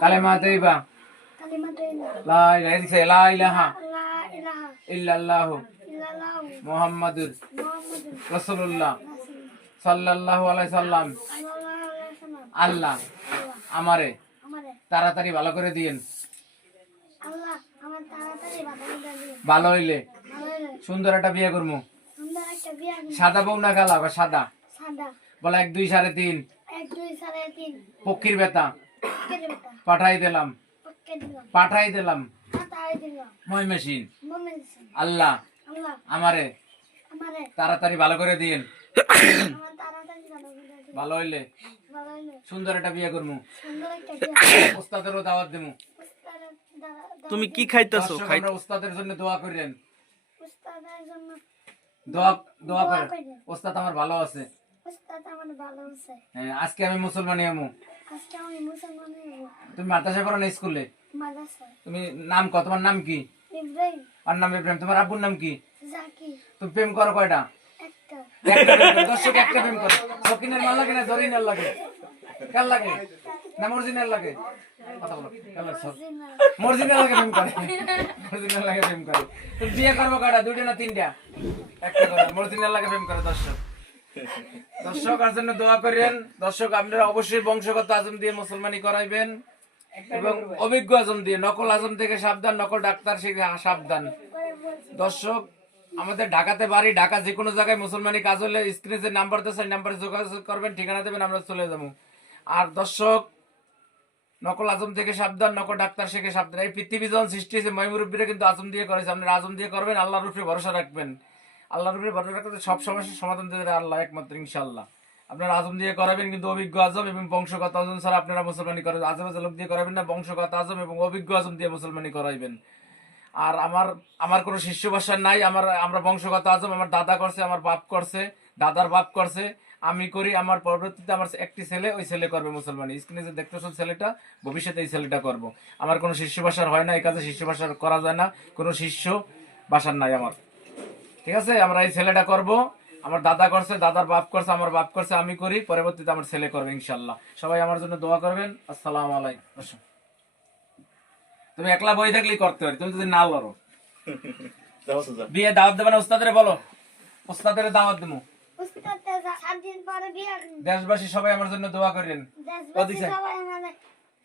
কালেমা তৈবা লা ইলাহা ইল্লাল্লাহু মুহাম্মাদুর রাসূলুল্লাহ সাল্লাল্লাহু আলাইহি সাল্লাম। আল্লাহ আমারে তাড়াতাড়ি ভালো করে দিয়েন, ভালো হইলে সুন্দর একটা বিয়ে করবো। সাদা বউ না কালা? সাদা। বলে 1 2 3.5 পক্ষীর বেতা পাঠাই দিলাম মই মেশিন। আল্লাহ আমারে তাড়াতাড়ি ভালো করে দিয়েন, ভালো হইলে সুন্দর একটা বিয়ে করবো। ওস্তাদেরও দাওয়াত দেবো। তুমি কি খাইতেছো? ওস্তাদের জন্য দোয়া করেন, দোয়া করেন। ওস্তাদ আমার ভালো আছে। হ্যাঁ, আজকে আমি মুসলমানি আমু। তুমি মাদ্রাসা পড়ো না স্কুলে? তুমি নাম কত? তোমার নাম কি? আর নাম ইব্রাহিম। তোমার আব্বুর নাম কি? তুমি প্রেম করো কয়টা? দর্শক একটা প্রেম করো। সকিনের মাল লাগে না জরিনার লাগে? কার লাগে না মর্জিনার লাগে? কথা বলো। মর্জিনার লাগে প্রেম করে, মর্জিনার লাগে প্রেম করে। তুমি বিয়ে করবো কয়টা? 2টা না 3টা? একটা করো। মর্জিনার লাগে প্রেম করে। দর্শক আর জন্য দোয়া করেন। দর্শক আপনারা অবশ্যই বংশগত আজম দিয়ে মুসলমানি করাইবেন এবং অভিজ্ঞ আজম দিয়ে। নকল আজম থেকে সাবধান, নকল ডাক্তার থেকে সাবধান। দর্শক আমাদের ঢাকাতে বাড়ি, ঢাকা যে কোনো জায়গায় মুসলমানি কাজ হলে স্ক্রিনে যে নাম্বার দেয় নাম্বারে যোগাযোগ করবেন, ঠিকানা দেবেন, আমরা চলে যাবো। আর দর্শক নকল আজম থেকে সাবধান, নকল ডাক্তার থেকে সাবধান। এই পৃথিবী যখন সৃষ্টি হয়েছে ময়মুরব্বীরা কিন্তু আজম দিয়ে করেছে। আপনারা আজম দিয়ে করবেন, আল্লাহর উপরে ভরসা রাখবেন। আল্লাহর উপরে ভরসা রাখতে সব সমস্যার সমাধান দিতে আল্লাহ একমাত্র, ইনশাআল্লাহ। আপনারা আজম দিয়ে করাবেন, কিন্তু অভিজ্ঞ আজম এবং বংশগত আজম ছাড়া আপনারা মুসলমানি করাবেন। আজে লোক দিয়ে করাবেন না, বংশগত আজম এবং অভিজ্ঞ আজম দিয়ে মুসলমানি করাইবেন। আর আমার কোনো শিষ্য ভাষা নাই। আমরা বংশগত আজম। আমার দাদা করছে, আমার বাপ করছে, দাদার বাপ করছে, আমি করি। আমার পরবর্তীতে আমার একটি ছেলে, ওই ছেলে করবে মুসলমানি। স্ক্রিনে যে দেখতেছ ছেলেটা, ভবিষ্যতে এই ছেলেটা করবো। আমার কোনো শিষ্য ভাষার হয় না, এই কাজে শিষ্য ভাষার করা যায় না, কোনো শিষ্য ভাষার নাই আমার। ঠিক আছে, আমরা এই ছেলেটা করব। আমার দাদা করছে, দাদার বাপ করছে, আমার বাপ করছে, আমি করি, পরবর্তীতে আমার ছেলে করবে ইনশাআল্লাহ। সবাই আমার জন্য দোয়া করবেন। আসসালামু আলাইকুম। তুমি একলা বই থাকলেই করতে পারি, তুমি যদি না লড়ো। বিয়ে দাওয়াত দেবে না? উস্তাদের বলো, উস্তাদের দাওয়াত দেবো। দেশবাসী সবাই আমার জন্য দোয়া করেন,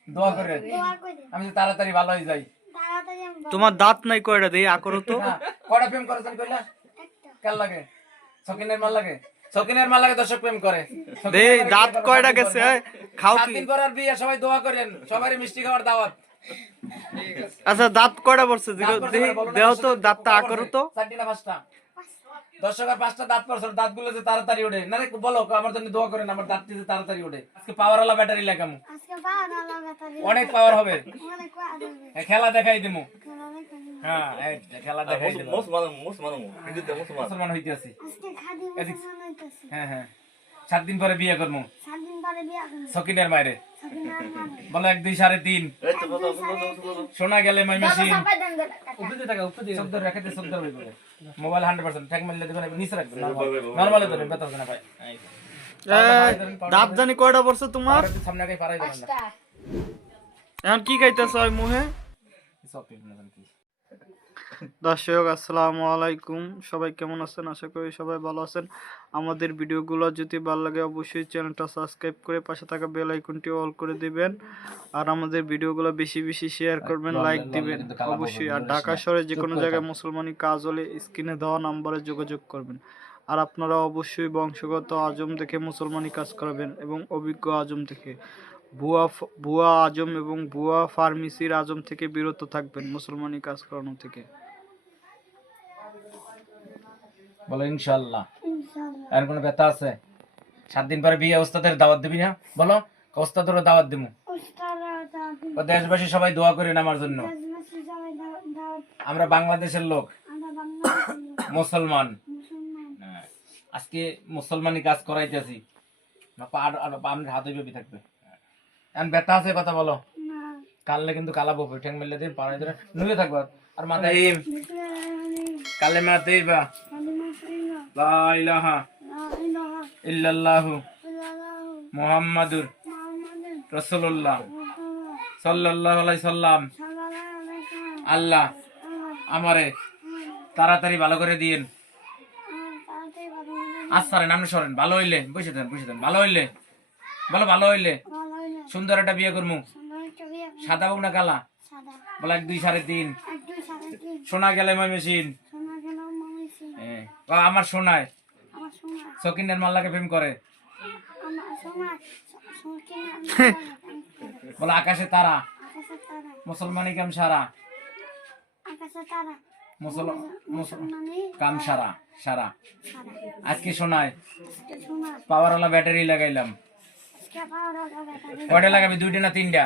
দোয়া করেন আমি তাড়াতাড়ি ভালো হয়ে যাই। তোমার দাঁত নাই কয়টা? দিয়ে আকরো তো। কয়টা প্রেম করেছেন কইলা? কার লাগে? সকিনের মাল লাগে? সকিনের মাল লাগে দর্শক প্রেম করে। দাঁত কয়টা গেছে? খাও কি? 7 দিন পর আর বিয়ে, সবাই দোয়া করেন, সবারই মিষ্টি খাওয়ার দাওয়াত। আচ্ছা, দাঁত কয়টা পড়ছে? দেহ তো দাঁতটা আকরো তো। 4টা না 5টা? দর্শক আর 5টা দাঁত পড়ছে, দাঁতগুলো যে তাড়াতাড়ি ওঠে না রে। বলো আমার জন্য দোয়া করেন, আমার দাঁতটি যে তাড়াতাড়ি ওঠে। আজকে পাওয়ারওয়ালা ব্যাটারি লাগামু, অনেক পাওয়ার হবে। খেলা দেখাই দিমু। হ্যাঁ, খেলা দেখাই দিমু। মুসলমান হইতে আছি। হ্যাঁ হ্যাঁ, 7 দিন পরে বিয়ে করবো সকিনের মায়েরে। বলো 1 2 3.5 শোনা গেলে মেশিন মোবাইল 100% ঠ্যাক মারলে দেবেন, নিচে রাখবেন, নরমালে ধরেন, বেতন না পাই। দাঁত জানি কয়টা পড়ছে তোমার? সামনে আগে পারাই দেবেন না। এখন কি খাইতেছ ওই মুহে? দর্শক আসসালামু আলাইকুম, সবাই কেমন আছেন? আশা করি সবাই ভালো আছেন। আমাদের ভিডিওগুলো যদি ভালো লাগে অবশ্যই চ্যানেলটা সাবস্ক্রাইব করে পাশে থাকা বেল আইকনটি অল করে দিবেন। আর আমাদের ভিডিওগুলো বেশি বেশি শেয়ার করবেন, লাইক দিবেন অবশ্যই। আর ঢাকা শহরে যে কোনো জায়গায় মুসলমানি কাজ হলে স্ক্রিনে দেওয়া নম্বরে যোগাযোগ করবেন। আর আপনারা অবশ্যই বংশগত আজম দেখে মুসলমানি কাজ করাবেন এবং অভিজ্ঞ আজম থেকে। ভুয়া আজম এবং ভুয়া ফার্মেসির আজম থেকে বিরত থাকবেন মুসলমানি কাজ করানো থেকে। বলো ইনশাআল্লাহ। আর কোনো ব্যথা আছে? 7 দিন পরে বিয়ে, ওস্তাদের দাওয়াত দিবি না? বলো, ওস্তাদেরও দাওয়াত দিমু। দেশবাসী সবাই দোয়া করেন আমার জন্য। আমরা বাংলাদেশের লোক, মুসলমান। আজকে মুসলমানি কাজ করাইতেছি। আপনার হাতে বেবি থাকবে। এখন ব্যথা আছে? কথা বলো। কাললে কিন্তু কালাবো, ঠ্যাং মেলে দিন, পাড়ায় ধরে নুয়ে থাকবো। আর মাথায় কালেমা তৈবা লা ইলাহা ইল্লাল্লাহু মুহাম্মাদুর রাসূলুল্লাহ সাল্লাল্লাহু আলাইহি সাল্লাম আল্লাহ আমারে তাড়াতাড়ি ভালো করে দিয়েন। আস্তারেন আপনি সরেন, ভালো হইলে বসে দেন, ভালো হইলে বলো, ভালো হইলে সুন্দর একটা বিয়ে করবো। সাদা হোক না কালা? বলো 1 2 3.5। সোনা গেলে মেশিন আমার সোনায় সকিনের মাল্লাকে প্রেম করে। বলো আকাশে তারা মুসলমানি কাম সারা, কাম সারা সারা। আজকে শোনায় পাওয়ারওয়ালা ব্যাটারি লাগাইলাম। কয়টা লাগাবি? 2টা না 3টা?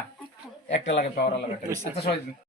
একটা লাগে পাওয়ারওয়ালা ব্যাটারি। আচ্ছা সবাই